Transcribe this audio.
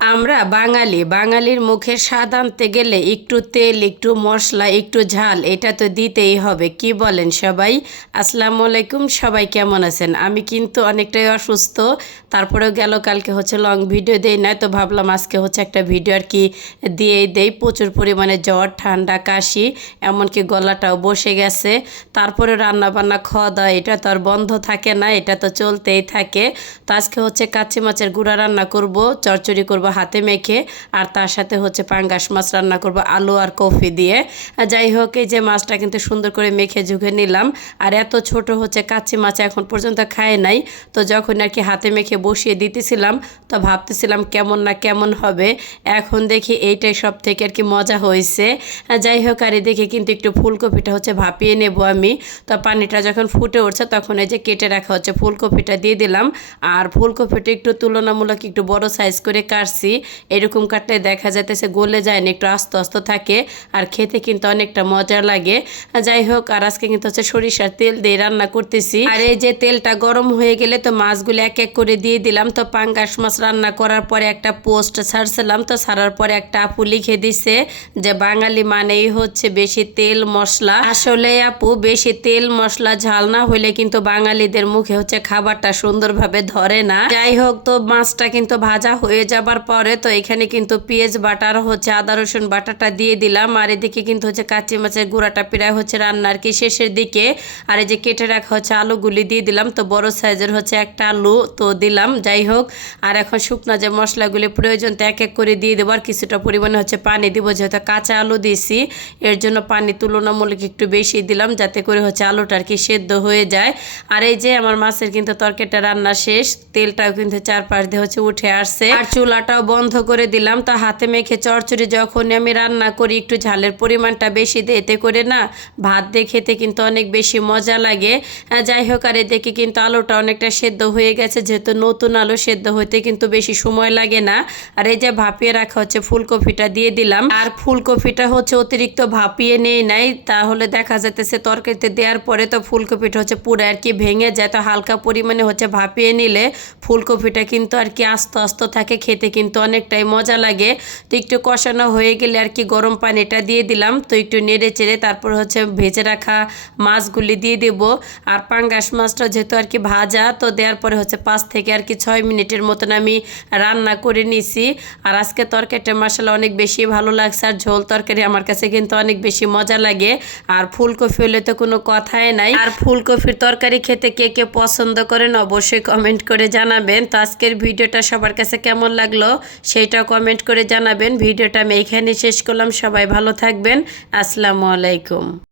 আমরা বাঙালি, বাঙালির মুখে স্বাদ আনতে গেলে একটু তেল, একটু মশলা, একটু ঝাল, এটা তো দিতেই হবে। কি বলেন সবাই? আসসালামু আলাইকুম, সবাই কেমন আছেন? আমি কিন্তু অনেকটাই অসুস্থ, তারপরেও গেল কালকে হচ্ছে লং ভিডিও দেই না তো ভাবলাম আজকে হচ্ছে একটা ভিডিও আর কি দিয়েই দেই। প্রচুর পরিমাণে জ্বর, ঠান্ডা, কাশি, এমনকি গলাটাও বসে গেছে। তারপরে রান্না বান্না খাওয়া দাওয়া এটা তো আর বন্ধ থাকে না, এটা তো চলতেই থাকে। তো আজকে হচ্ছে কাচ্চি মাছের গুঁড়া রান্না করব চরচড়ি করব হাতে মেখে, আর তার সাথে হচ্ছে পাঙ্গাস মাছ রান্না করব, আলু আর কফি দিয়ে। যাই হোক, এই যে মাছটা কিন্তু সুন্দর করে মেখে ঝুঁকে নিলাম। আর এত ছোট হচ্ছে কাচ্চি মাছ এখন পর্যন্ত খায় নাই। তো যখন আর কি হাতে মেখে বসিয়ে দিতেছিলাম, তো ভাবতেছিলাম কেমন না কেমন হবে। এখন দেখি এইটাই সব থেকে আর কি মজা হয়েছে। যাই হোক, আর দেখে কিন্তু একটু ফুলকপিটা হচ্ছে ভাপিয়ে নেব আমি। তো পানিটা যখন ফুটে উঠছে, তখন এই যে কেটে রাখা হচ্ছে ফুলকপিটা দিয়ে দিলাম। আর ফুলকপিটা একটু তুলনামূলক একটু বড় সাইজ করে কাটছি। এরকম কাটলে দেখা যাইতেছে গলে যায় না, একটু আস্তে আস্তে থাকে আর খেতে কিন্তু অনেকটা মজা লাগে। যাই হোক, আর আজকে কিন্তু হচ্ছে সরিষার তেল দিয়ে রান্না করতেছি। আর এই যে তেলটা গরম হয়ে গেলে তো মাছগুলো এক এক করে দিয়ে দিলাম। তো পাঙ্গাস মাছ রান্না করার পরে একটা পোস্ট ছাড়ছিলাম। তো ছাড়ার পরে একটা আপু লিখে দিছে যে, বাঙালি মানেই হচ্ছে বেশি তেল মশলা। আসলে আপু, বেশি তেল মশলা ঝাল না হলে কিন্তু বাঙালিদের মুখে হচ্ছে খাবারটা সুন্দরভাবে ধরে না। যাই হোক, তো মাছটা কিন্তু ভাজা হয়ে যাবার পরে তো এখানে কিন্তু পেঁয়াজ বাটার হচ্ছে, আদা, রসুন বাটাটা দিয়ে দিলাম। আর এদিকে কিন্তু হচ্ছে কাঁচি মাছের গুঁড়াটা প্রায় হচ্ছে রান্নার কি শেষের দিকে। আর এই যে কেটে রাখা হচ্ছে আলুগুলি দিয়ে দিলাম। তো বড় সাইজের হচ্ছে একটা আলু তো দিলাম, যাই হোক। আর এখন শুকনো যে মশলাগুলি প্রয়োজন তো এক এক করে দিয়ে দেবো। আর কিছুটা পরিমাণে হচ্ছে পানি দিব, যেহেতু কাঁচা আলু দিয়েছি। এর জন্য পানি তুলনামূলক একটু বেশি দিলাম, যাতে করে হচ্ছে আলুটা আর কি সেদ্ধ হয়ে যায়। আর এই যে আমার মাছের কিন্তু তরকারিটা রান্না শেষ, তেলটাও কিন্তু চারপাশ দিয়ে হচ্ছে উঠে আসছে। আর চুলাটাও বন্ধ করে দিলাম। তো হাতে মেখে চড়চড়ি যখন আমি রান্না করি, একটু ঝালের পরিমাণটা বেশি দিই এতে করে না ভাত দিয়ে খেতে কিন্তু অনেক বেশি মজা লাগে। যাই হোক, আর এদিকে কিন্তু আলুটা অনেকটা সেদ্ধ হয়ে গেছে, যেহেতু নতুন আলু সেদ্ধ হইতে কিন্তু বেশি সময় লাগে না। আর এই যে ভাপিয়ে রাখা হচ্ছে ফুলকপিটা দিয়ে দিলাম। আর ফুলকপিটা হচ্ছে অতিরিক্ত ভাপিয়ে নেই নাই, তাহলে দেখা যাইতেছে তরকারিতে দেওয়ার পরে তো ফুলকপিটা হচ্ছে পুরো আর কি ভেঙে যায়। তো হালকা পরিমাণে হচ্ছে ভাপিয়ে নিলে ফুলকপিটা কিন্তু আর কি আস্তে আস্তে থাকে, খেতে কিন্তু অনেকটাই মজা লাগে। তো একটু কষানো হয়ে গেলে আর কি গরম পানিটা দিয়ে দিলাম। তো একটু নেড়ে চেড়ে তারপর হচ্ছে ভেজে রাখা মাছগুলি দিয়ে দেব। আর পাঙ্গাস মাছটা যেহেতু আর কি ভাজা, তো দেওয়ার পরে হচ্ছে পাঁচ থেকে আর কি ছয় মিনিটের মতন আমি রান্না করে নিছি। আর আজকে তরকারিটা মশলা অনেক বেশি ভালো লাগছে। আর ঝোল তরকারি আমার কাছে কিন্তু অনেক বেশি মজা লাগে। আর ফুলকপি হলে তো কোনো কথাই নাই। আর ফুলকপির তরকারি খেতে কে কে পছন্দ করেন অবশ্যই কমেন্ট করে জানাবেন। তো আজকের ভিডিওটা সবার কাছে কেমন লাগল? সেইটাও কমেন্ট করে জানাবেন। ভিডিওটা আমি এখানে শেষ করলাম। সবাই ভালো থাকবেন। আসসালামু আলাইকুম।